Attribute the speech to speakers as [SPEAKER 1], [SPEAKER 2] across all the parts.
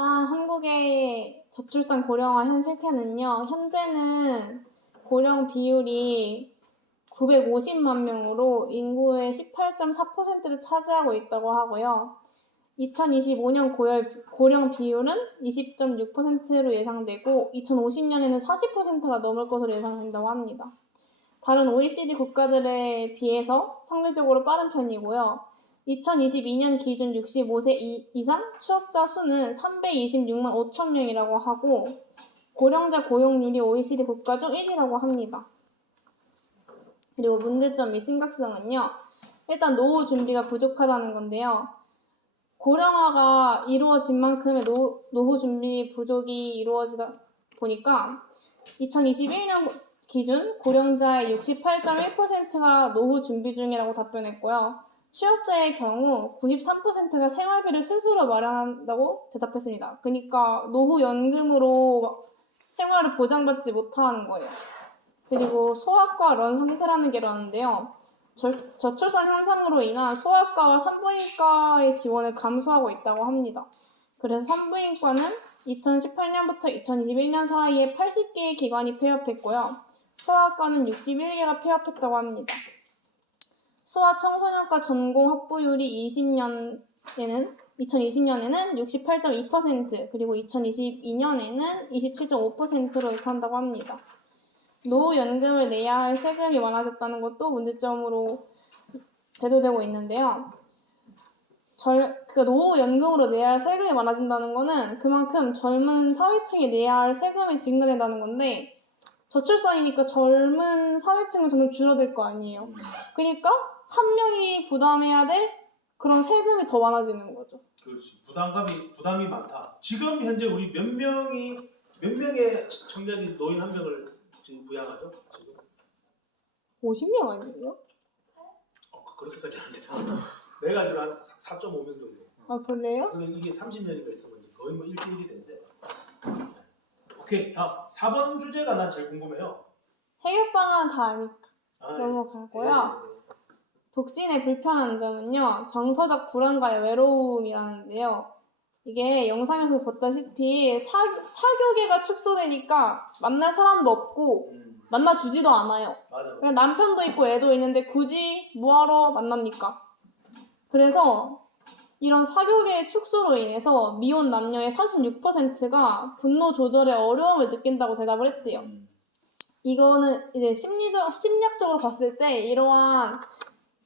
[SPEAKER 1] 일단 한국의 저출산 고령화 현 실태는요. 현재는 고령 비율이 950만 명으로 인구의 18.4%를 차지하고 있다고 하고요. 2025년 고열, 고령 비율은 20.6%로 예상되고 2050년에는 40%가 넘을 것으로 예상된다고 합니다. 다른 OECD 국가들에 비해서 상대적으로 빠른 편이고요. 2022년 기준 65세 이, 이상 취업자 수는 326만 5천 명이라고 하고 고령자 고용률이 OECD 국가 중 1위라고 합니다. 그리고 문제점 및 심각성은요. 일단 노후 준비가 부족하다는 건데요. 고령화가 이루어진 만큼의 노, 노후 준비 부족이 이루어지다 보니까 2021년 기준 고령자의 68.1%가 노후 준비 중이라고 답변했고요. 취업자의 경우 93%가 생활비를 스스로 마련한다고 대답했습니다. 그러니까 노후 연금으로 생활을 보장받지 못하는 거예요. 그리고 소아과 런 상태라는 게 라는데요. 절- 저출산 현상으로 인한 소아과와 산부인과의 지원을 감소하고 있다고 합니다. 그래서 산부인과는 2018년부터 2021년 사이에 80개의 기관이 폐업했고요. 소아과는 61개가 폐업했다고 합니다. 소아 청소년과 전공 확보율이 20년에는 2020년에는 68.2% 그리고 2022년에는 27.5%로 나타난다고 합니다. 노후연금을 내야 할 세금이 많아졌다는 것도 문제점으로 대두되고 있는데요. 절, 그 노후연금으로 내야 할 세금이 많아진다는 거는 그만큼 젊은 사회층이 내야 할 세금이 증가된다는 건데 저출산이니까 젊은 사회층은 점점 줄어들 거 아니에요. 그러니까 한 명이 부담해야 될 그런 세금이 더 많아지는 거죠.
[SPEAKER 2] 그렇지. 부담감이 부담이 많다. 지금 현재 우리 몇 명이 몇 명의 청년이 노인 한 명을 지금 부양하죠? 지금
[SPEAKER 1] 50명 아니에요?
[SPEAKER 2] 어, 그렇게까지 안 돼요. 내가 한 4.5명 정도.
[SPEAKER 1] 아 그래요?
[SPEAKER 2] 근데 이게 30년이가 있으면 이제 거의 뭐 1대1이 된대. 오케이 다음 4번 주제가 난 제일 궁금해요.
[SPEAKER 1] 해결 방안 다 아니까
[SPEAKER 2] 아,
[SPEAKER 1] 넘어가고요.
[SPEAKER 2] 예,
[SPEAKER 1] 독신의 불편한 점은요, 정서적 불안과 외로움이라는데요. 이게 영상에서 봤다시피 사, 사교계가 축소되니까 만날 사람도 없고 만나주지도 않아요.
[SPEAKER 2] 맞아.
[SPEAKER 1] 그냥 남편도 있고 애도 있는데 굳이 뭐하러 만납니까? 그래서 이런 사교계의 축소로 인해서 미혼 남녀의 46%가 분노 조절에 어려움을 느낀다고 대답을 했대요.
[SPEAKER 2] 음,
[SPEAKER 1] 이거는 이제 심리적, 심리학적으로 봤을 때 이러한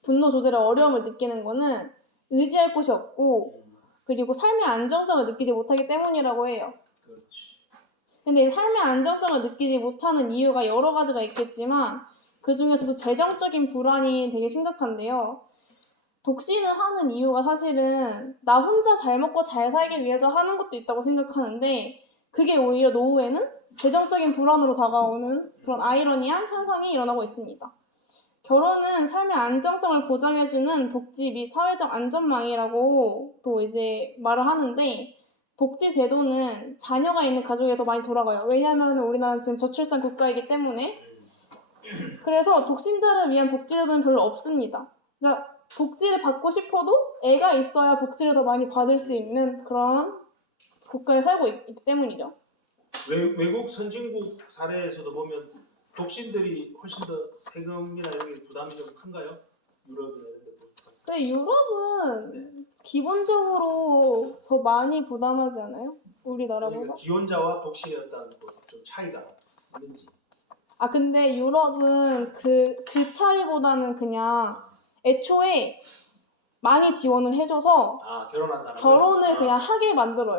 [SPEAKER 1] 분노 조절에 어려움을 느끼는 거는 의지할 곳이 없고 그리고 삶의 안정성을 느끼지 못하기 때문이라고 해요.
[SPEAKER 2] 그렇지.
[SPEAKER 1] 근데 이 삶의 안정성을 느끼지 못하는 이유가 여러 가지가 있겠지만 그 중에서도 재정적인 불안이 되게 심각한데요. 독신을 하는 이유가 사실은 나 혼자 잘 먹고 잘 살기 위해서 하는 것도 있다고 생각하는데 그게 오히려 노후에는 재정적인 불안으로 다가오는 그런 아이러니한 현상이 일어나고 있습니다. 결혼은 삶의 안정성을 보장해주는 복지 및 사회적 안전망이라고 또 이제 말을 하는데 복지 제도는 자녀가 있는 가족에 더 많이 돌아가요. 왜냐하면 우리나라는 지금 저출산 국가이기 때문에 그래서 독신자를 위한 복지 제도는 별로 없습니다. 그러니까 복지를 받고 싶어도 애가 있어야 복지를 더 많이 받을 수 있는 그런 국가에 살고 있, 기 때문이죠.
[SPEAKER 2] 외, 외국 선진국 사례에서도 보면 독신들이 훨씬 더 세금이나 이런 게 부담이 좀 큰가요? 유럽이나 이런 데 보면.
[SPEAKER 1] 근데 유럽은 기본적으로 더 많이 부담하지 않아요? 우리나라보다?
[SPEAKER 2] 그러니까 기혼자와 독신의 어떤 뭐좀 차이가 있는지.
[SPEAKER 1] 아, 근데 유럽은 그, 그 차이보다는 그냥 애초에 많이 지원을 해줘서
[SPEAKER 2] 아 결혼한 사람.
[SPEAKER 1] 결혼을 그냥 하게 만들어요.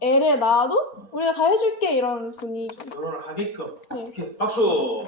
[SPEAKER 1] 애를 낳아도 우리가 다 해줄게 이런 분위기.
[SPEAKER 2] 결혼을 하게끔.
[SPEAKER 1] 네.
[SPEAKER 2] 오케이 박수.